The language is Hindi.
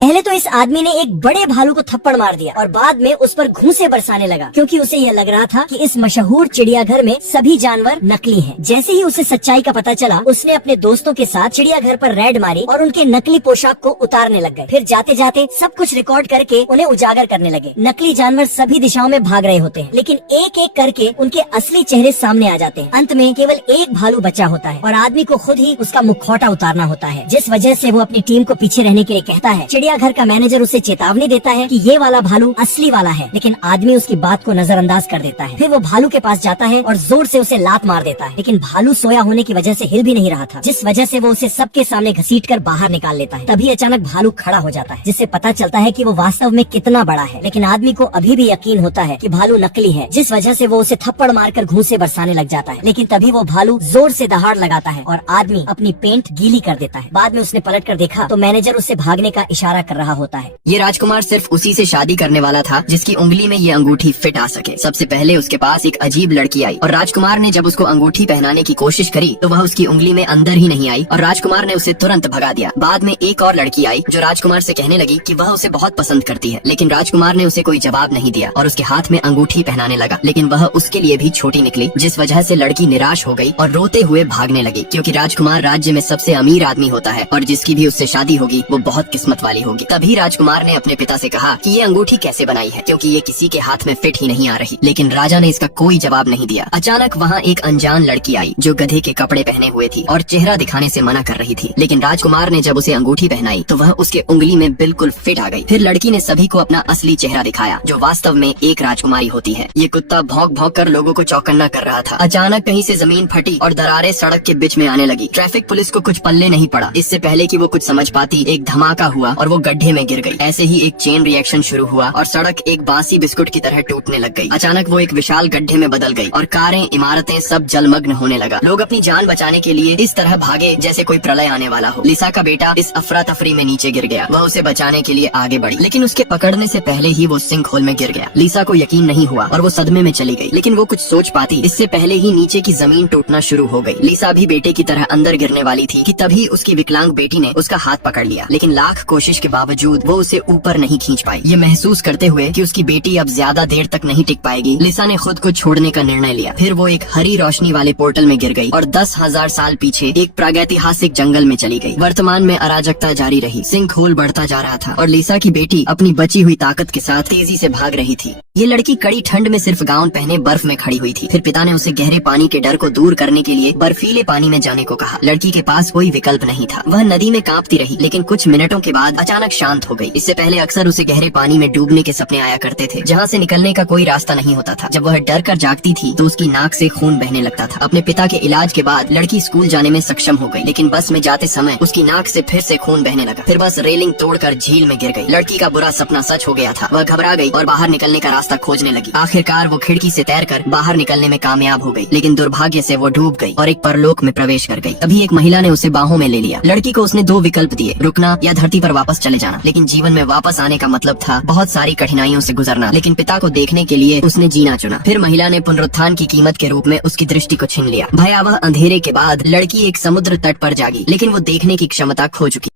पहले तो इस आदमी ने एक बड़े भालू को थप्पड़ मार दिया और बाद में उस पर घूंसे बरसाने लगा, क्योंकि उसे यह लग रहा था कि इस मशहूर चिड़ियाघर में सभी जानवर नकली हैं। जैसे ही उसे सच्चाई का पता चला, उसने अपने दोस्तों के साथ चिड़ियाघर पर रेड मारी और उनके नकली पोशाक को उतारने लग गए। फिर जाते जाते सब कुछ रिकॉर्ड करके उन्हें उजागर करने लगे। नकली जानवर सभी दिशाओं में भाग रहे होते हैं, लेकिन एक एक करके उनके असली चेहरे सामने आ जाते हैं। अंत में केवल एक भालू बचा होता है और आदमी को खुद ही उसका मुखौटा उतारना होता है, जिस वजह से वो अपनी टीम को पीछे रहने के लिए कहता है। चिड़ियाघर का मैनेजर उसे चेतावनी देता है कि ये वाला भालू असली वाला है, लेकिन आदमी उसकी बात को नजरअंदाज कर देता है। फिर वो भालू के पास जाता है और जोर से उसे लात मार देता है, लेकिन भालू सोया होने की वजह से हिल भी नहीं रहा था, जिस वजह से वो उसे सबके सामने घसीटकर बाहर निकाल लेता है। तभी अचानक भालू खड़ा हो जाता है, जिससे पता चलता है कि वो वास्तव में कितना बड़ा है। लेकिन आदमी को अभी भी यकीन होता है कि भालू नकली है, जिस वजह से वो उसे थप्पड़ मारकर घूंसे बरसाने लग जाता है। लेकिन तभी वो भालू जोर से दहाड़ लगाता है और आदमी अपनी पेंट गीली कर देता है। बाद में उसने पलट कर देखा तो मैनेजर उससे भागने का इशारा कर रहा होता है। ये राजकुमार सिर्फ उसी से शादी करने वाला था जिसकी उंगली में ये अंगूठी फिट आ सके। सबसे पहले उसके पास एक अजीब लड़की आई और राजकुमार ने जब उसको अंगूठी पहनाने की कोशिश करी तो वह उसकी उंगली में अंदर ही नहीं आई और राजकुमार ने उसे तुरंत भगा दिया। बाद में एक और लड़की आई जो राजकुमार से कहने लगी कि वह उसे बहुत पसंद करती है, लेकिन राजकुमार ने उसे कोई जवाब नहीं दिया और उसके हाथ में अंगूठी पहनाने लगा, लेकिन वह उसके लिए भी छोटी निकली, जिस वजह से लड़की निराश हो गई और रोते हुए भागने लगी, क्योंकि राजकुमार राज्य में सबसे अमीर आदमी होता है और जिसकी भी उससे शादी होगी वो बहुत किस्मत वाली होगी। तभी राजकुमार ने अपने पिता से कहा कि ये अंगूठी कैसे बनाई है, क्योंकि ये किसी के हाथ में फिट ही नहीं आ रही, लेकिन राजा ने इसका कोई जवाब नहीं दिया। अचानक वहाँ एक अनजान लड़की आई जो गधे के कपड़े पहने हुए थी और चेहरा दिखाने से मना कर रही थी, लेकिन राजकुमार ने जब उसे अंगूठी पहनाई तो वह उसके उंगली में बिल्कुल फिट आ गई। फिर लड़की ने सभी को अपना असली चेहरा दिखाया, जो वास्तव में एक राजकुमारी होती है। ये कुत्ता भौंक भौंक कर लोगों को चौकन्ना कर रहा था। अचानक कहीं से जमीन फटी और दरारें सड़क के बीच में आने लगी। ट्रैफिक पुलिस को कुछ पल्ले नहीं पड़ा। इससे पहले कि वो कुछ समझ पाती, एक धमाका हुआ और वो गड्ढे में गिर गई। ऐसे ही एक चेन रिएक्शन शुरू हुआ और सड़क एक बासी बिस्कुट की तरह टूटने लग गई। अचानक वो एक विशाल गड्ढे में बदल गई और कारें, इमारतें सब जलमग्न होने लगा। लोग अपनी जान बचाने के लिए इस तरह भागे जैसे कोई प्रलय आने वाला हो। लिसा का बेटा इस अफरा तफरी में नीचे गिर गया। वह उसे बचाने के लिए आगे बढ़ी, लेकिन उसके पकड़ने से पहले ही वो सिंक होल में गिर गया। लिसा को यकीन नहीं हुआ और वो सदमे में चली गई, लेकिन वो कुछ सोच पाती इससे पहले ही नीचे की जमीन टूटना शुरू हो गई। लिसा भी बेटे की तरह अंदर गिरने वाली थी कि तभी उसकी विकलांग बेटी ने उसका हाथ पकड़ लिया, लेकिन लाख कोशिश के बावजूद वो उसे ऊपर नहीं खींच पाई। ये महसूस करते हुए कि उसकी बेटी अब ज्यादा देर तक नहीं टिक पाएगी, लिसा ने खुद को छोड़ने का निर्णय लिया। फिर वो एक हरी रोशनी वाले पोर्टल में गिर गई और 10,000 साल पीछे एक प्रागैतिहासिक जंगल में चली गई। वर्तमान में अराजकता जारी रही, सिंक होल बढ़ता जा रहा था और लिसा की बेटी अपनी बची हुई ताकत के साथ तेजी से भाग रही थी। ये लड़की कड़ी ठंड में सिर्फ गाउन पहने बर्फ में खड़ी हुई थी। फिर पिता ने उसे गहरे पानी के डर को दूर करने के लिए बर्फीले पानी में जाने को कहा। लड़की के पास कोई विकल्प नहीं था। वह नदी में कांपती रही, लेकिन कुछ मिनटों के बाद अचानक शांत हो गई। इससे पहले अक्सर उसे गहरे पानी में डूबने के सपने आया करते थे, जहाँ से निकलने का कोई रास्ता नहीं होता था। जब वह डर कर जागती थी तो उसकी नाक से खून बहने लगता था। अपने पिता के इलाज के बाद लड़की स्कूल जाने में सक्षम हो गई, लेकिन बस में जाते समय उसकी नाक से फिर से खून बहने लगा। फिर बस रेलिंग तोड़कर झील में गिर गई। लड़की का बुरा सपना सच हो गया था। वह घबरा गई और बाहर निकलने का रास्ता खोजने लगी। आखिरकार वो खिड़की से तैरकर बाहर निकलने में कामयाब हो गई, लेकिन दुर्भाग्य से वो डूब गई और एक परलोक में प्रवेश कर गई। तभी एक महिला ने उसे बाहों में ले लिया। लड़की को उसने 2 विकल्प दिए, रुकना या धरती पर वापस चले जाना। लेकिन जीवन में वापस आने का मतलब था बहुत सारी कठिनाइयों से गुजरना, लेकिन पिता को देखने के लिए उसने जीना चुना। फिर महिला ने पुनरुत्थान की कीमत के रूप में उसकी दृष्टि को छीन लिया। भयावह अंधेरे के बाद लड़की एक समुद्र तट पर जागी, लेकिन वो देखने की क्षमता खो चुकी।